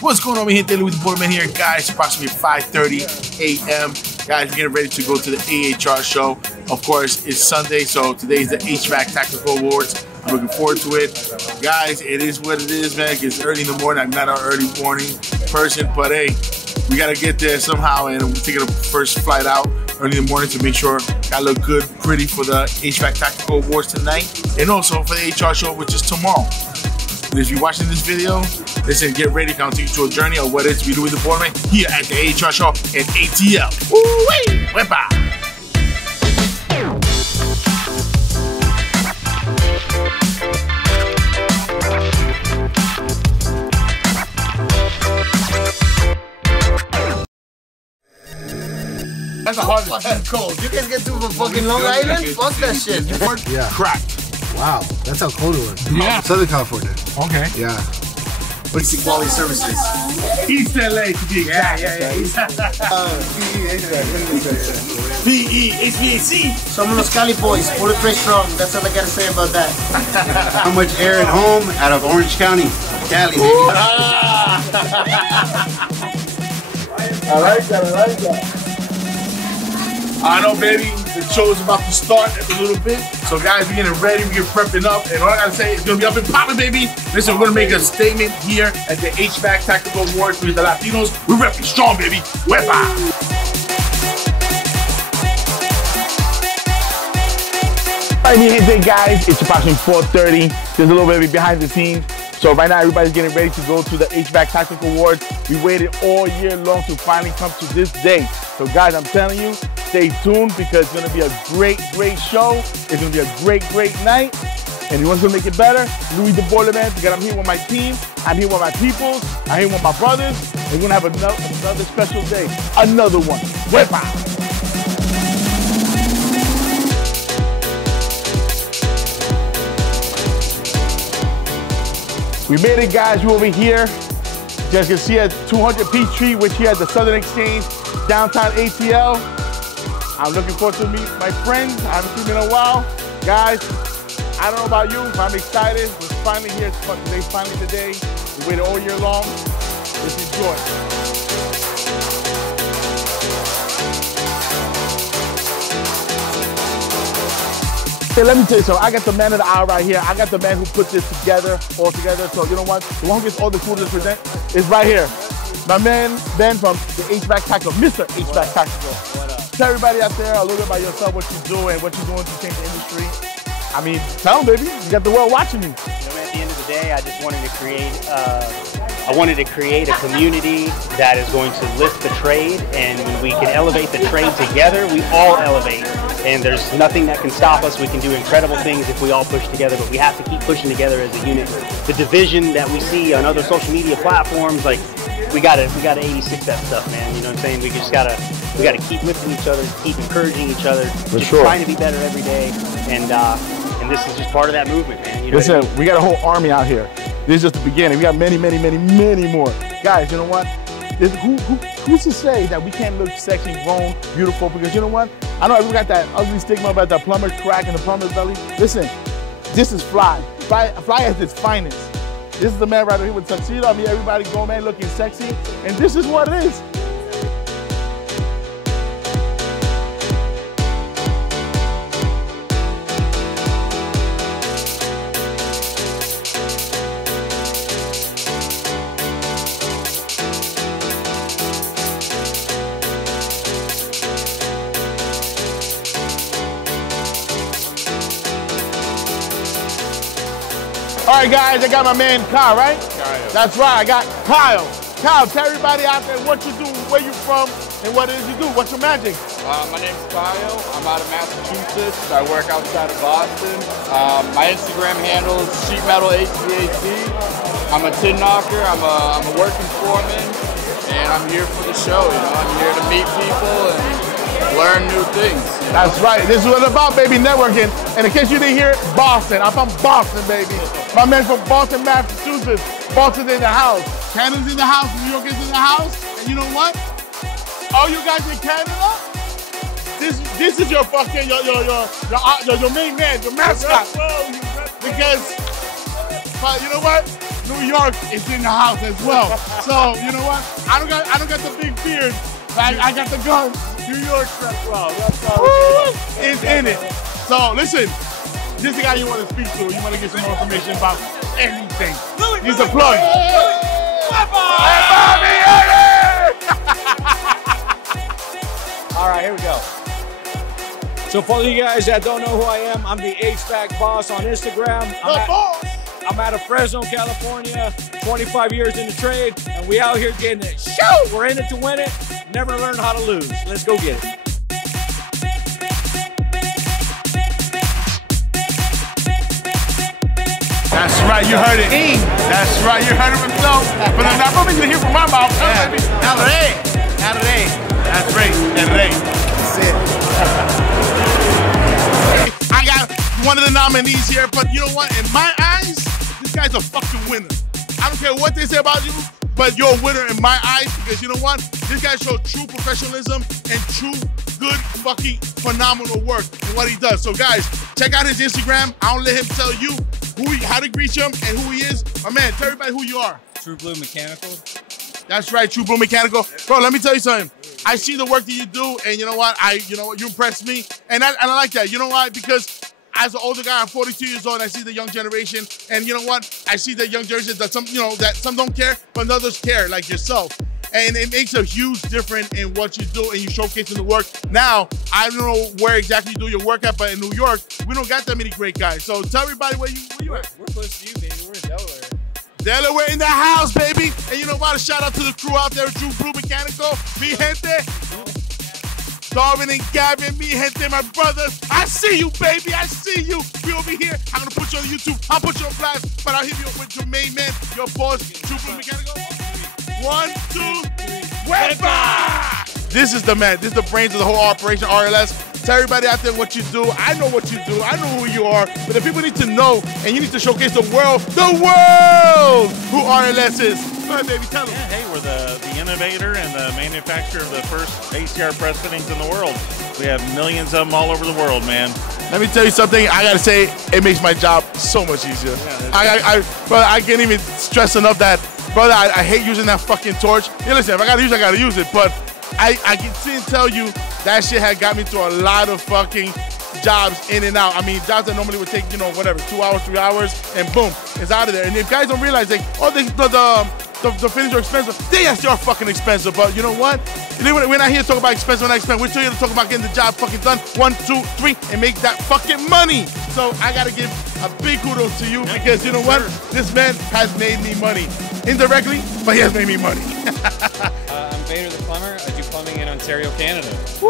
What's going on, my gente? Louis the Boyman here, guys. Approximately 5:30 a.m. Guys, we're getting ready to go to the AHR show. Of course, it's Sunday, so today's the Hvac Tactical Awards. I'm looking forward to it. Guys, it is what it is, man. It's early in the morning. I'm not an early morning person, but hey, we gotta get there somehow, and we're taking the first flight out early in the morning to make sure I look good, pretty for the Hvac Tactical Awards tonight, and also for the HR show, which is tomorrow. If you're watching this video, listen, get ready. I'll take you to a journey of what it is to be doing the board here at the AHR show in ATL. Woo-wee! Wepa! That's the hardest fucking cold. You guys get to fucking Long Island? Fuck that shit. Yeah. Cracked. Wow, that's how cold it was. Yeah. Southern California. Okay. Yeah. Basic quality services. East LA to be exact. PE, HVAC. Some of those Cali boys, bulletproof strong. That's all I gotta say about that. How much air at home out of Orange County? Cali, baby. I like that. I know, baby, the show is about to start in a little bit. So, guys, we're getting ready, we're prepping up. And all I gotta say, it's gonna be up and popping, baby. Listen, we're gonna make a statement here at the Hvac Tactical Awards with the Latinos. We're repping strong, baby. Wepa! All right, mi gente, guys, it's approximately 4:30. There's a little baby behind the scenes. So right now, everybody's getting ready to go to the Hvac Tactical Awards. We waited all year long to finally come to this day. So guys, I'm telling you, stay tuned because it's gonna be a great show. It's gonna be a great night. And you want to make it better? Louis the Boiler Man, because I'm here with my team, I'm here with my peoples, I'm here with my brothers. And we're gonna have another special day. Another one. Wepa! We made it, guys. We're over here. You guys can see at 200 Peachtree, which here at the Southern Exchange, downtown ATL. I'm looking forward to meet my friends. I haven't seen them in a while. Guys, I don't know about you, but I'm excited. We're finally here. Today's finally the day. We waited all year long. Let's enjoy. Hey, let me tell you something. I got the man of the hour right here. I got the man who put this all together. So you know what? The one who gets all the food to present is right here. My man, Ben from the Hvac Tactical, Mr. Hvac Tactical. What up? Tell everybody out there a little bit about yourself, what you do, and what you're doing to change the industry. I mean, tell them, baby. You got the world watching you. You know, at the end of the day, I just wanted to create a community that is going to lift the trade, and when we can elevate the trade together, we all elevate. And there's nothing that can stop us. We can do incredible things if we all push together, but we have to keep pushing together as a unit. The division that we see on other social media platforms, like we gotta 86 that stuff, man. You know what I'm saying? We gotta keep lifting each other, keep encouraging each other, trying to be better every day. And this is just part of that movement, man. You know Listen, we got a whole army out here. This is just the beginning. We got many more. Guys, you know what? Who's to say that we can't look sexy, grown, beautiful? Because you know what? I know everyone got that ugly stigma about that plumber's crack and the plumber's belly. Listen, this is Fly. Fly at its finest. This is the man right here with tuxedo. I mean, everybody go, man, looking sexy. And this is what it is. All right, guys, I got my man Kyle, right? Kyle. That's right, I got Kyle. Kyle, tell everybody out there what you do, where you from, and what it is you do. What's your magic? My name's Kyle. I'm out of Massachusetts. I work outside of Boston. My Instagram handle is Sheet Metal HVAC. I'm a tin knocker. I'm a working foreman, and I'm here for the show. You know, I'm here to meet people and learn new things. That's right. This is what it's about, baby, networking. And in case you didn't hear, Boston. I'm from Boston, baby. My man from Boston, Massachusetts. Boston's in the house. Canada's in the house. New York is in the house. And you know what? All you guys in Canada, this is your fucking your main man, your mascot. Because you know what? New York is in the house as well. So you know what? I don't got the big beard. I got the gun. New York Press Club. That's is in it. So listen, this is the guy you want to speak to. You want to get some more information about anything. He's a plug. All right, here we go. So for you guys that don't know who I am, I'm the HVAC boss on Instagram. I'm out of Fresno, California, 25 years in the trade, and we out here getting it. Show! We're in it to win it, never learn how to lose. Let's go get it. That's right, you heard it. That's right, you heard it myself. But I'm not probably gonna hear from my mouth. El Rey. El Rey. That's right, El Rey. That's it. I got one of the nominees here, but you know what? In my eyes, this guy's a fucking winner. I don't care what they say about you, but you're a winner in my eyes because you know what? This guy showed true professionalism and true good fucking phenomenal work in what he does. So guys, check out his Instagram. I don't let him tell you how to greet him and who he is. My man, tell everybody who you are. True Blue Mechanical. That's right, True Blue Mechanical. Bro, let me tell you something. I see the work that you do, and you know what? You impress me, and I like that. You know why? Because as an older guy, I'm 42 years old, and I see the young generation, and you know what? I see the young generation that some don't care, but others care, like yourself. And it makes a huge difference in what you do, and you showcasing the work. Now, I don't know where exactly you do your work at, but in New York, we don't got that many great guys. So tell everybody where you at. We're close to you, baby. We're in Delaware. Delaware in the house, baby. And you know what? A shout out to the crew out there, True Blue Mechanical. Mi gente. Darwin and Gavin, mi gente, my brothers. I see you, baby. I see you. We over here. I'm going to put you on YouTube. I'll put you on blast, but I'll hit you up with your main man, your boss, True Blue Mechanical. 1, 2, 3. Wepa! This is the man. This is the brains of the whole operation, RLS. Tell everybody out there what you do. I know what you do. I know who you are. But the people need to know, and you need to showcase the world, who RLS is. Go ahead, baby. Tell them. Yeah, hey, we're the innovator and the manufacturer of the first ACR press fittings in the world. We have millions of them all over the world, man. Let me tell you something. I gotta say, it makes my job so much easier. Yeah, brother, I can't even stress enough that, brother, I hate using that fucking torch. Hey, listen, if I gotta use it, I gotta use it. But I can see and tell you that shit had got me through a lot of fucking jobs in and out. I mean, jobs that normally would take, 2 hours, 3 hours, and boom, it's out of there. And if guys don't realize, like, oh, the fittings are expensive, they are fucking expensive. But you know what? We're not here to talk about expensive or not expensive. We're still here to talk about getting the job fucking done 1, 2, 3, and make that fucking money. So I gotta give a big kudos to you because you know what? This man has made me money. Indirectly, but he has made me money. I'm Vader the Plumber. I do plumbing in Ontario, Canada. Woo!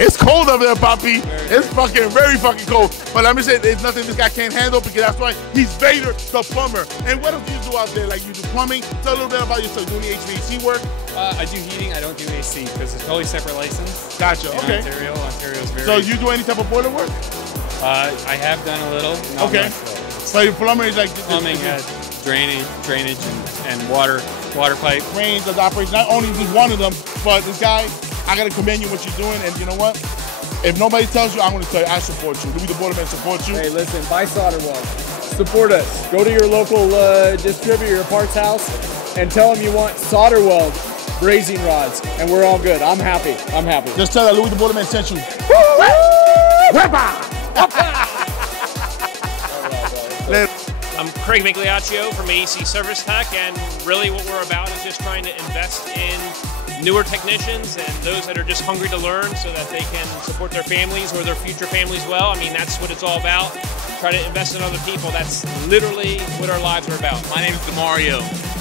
It's cold up there, Poppy. It's fucking very fucking cold. But let me say, there's nothing this guy can't handle because that's why he's Vader the Plumber. And what else do you do out there? Like you do plumbing? Tell a little bit about yourself. Doing the HVAC work? I do heating. I don't do AC because it's totally separate license. Gotcha. Okay. Ontario's very. So you do any type of boiler work? I have done a little. Not okay. Much, so your plumber is like plumbing, drainage, and water pipe. Drains does operation. Not only just one of them, but this guy, I gotta commend you what you're doing. And you know what? If nobody tells you, I'm gonna tell you. I support you. Louis the Boilerman supports you. Hey, listen, buy solder weld. Support us. Go to your local distributor, your parts house, and tell them you want solder weld brazing rods, and we're all good. I'm happy. Just tell that Louis the Boilerman sent you. I'm Craig Migliaccio from AC Service Tech, and really what we're about is just trying to invest in newer technicians and those that are just hungry to learn so that they can support their families or their future families well. I mean, that's what it's all about. Try to invest in other people. That's literally what our lives are about. My name is DeMario.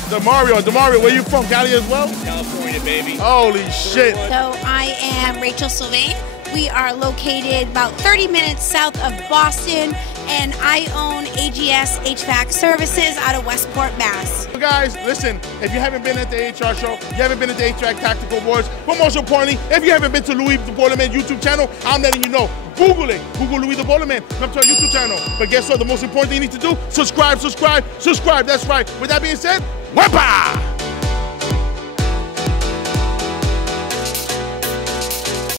DeMario, where you from? Cali as well? California, baby. Holy shit. So I am Rachel Sylvain. We are located about 30 minutes south of Boston, and I own AGS HVAC Services out of Westport, Mass. So guys, listen, if you haven't been at the HR show, you haven't been at the HVAC Tactical Awards, but most importantly, if you haven't been to Louis the Boilerman YouTube channel, I'm letting you know. Google it. Google Louis the Boilerman. Come to our YouTube channel. But guess what? The most important thing you need to do, subscribe. That's right. With that being said, wepa!